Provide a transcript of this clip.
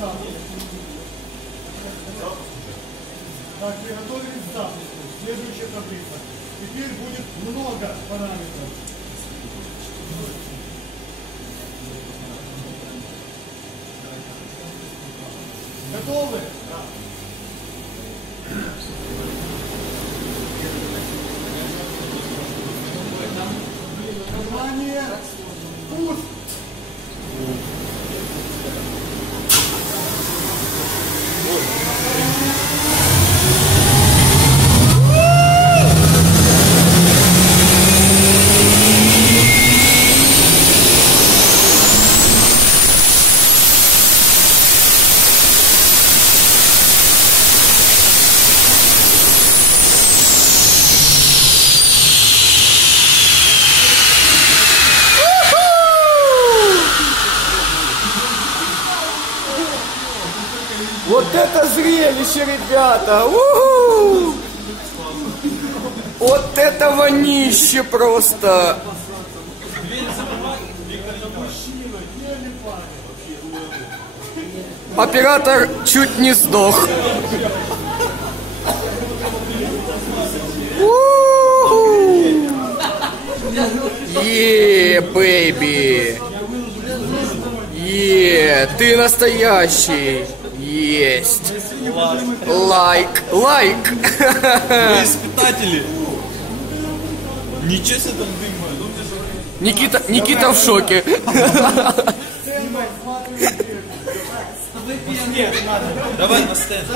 Так, приготовились к запуску. Следующая таблица. Теперь будет много параметров. Готовы? Да. Название «Пусть». Вот это зрелище, ребята! У-ху! Вот это вонище просто! Оператор чуть не сдох. Бэйби! Ты настоящий! Есть! Лайк! Лайк! Вы испытатели! Ничего себе там дыма! Никита в шоке! Давай на стенд!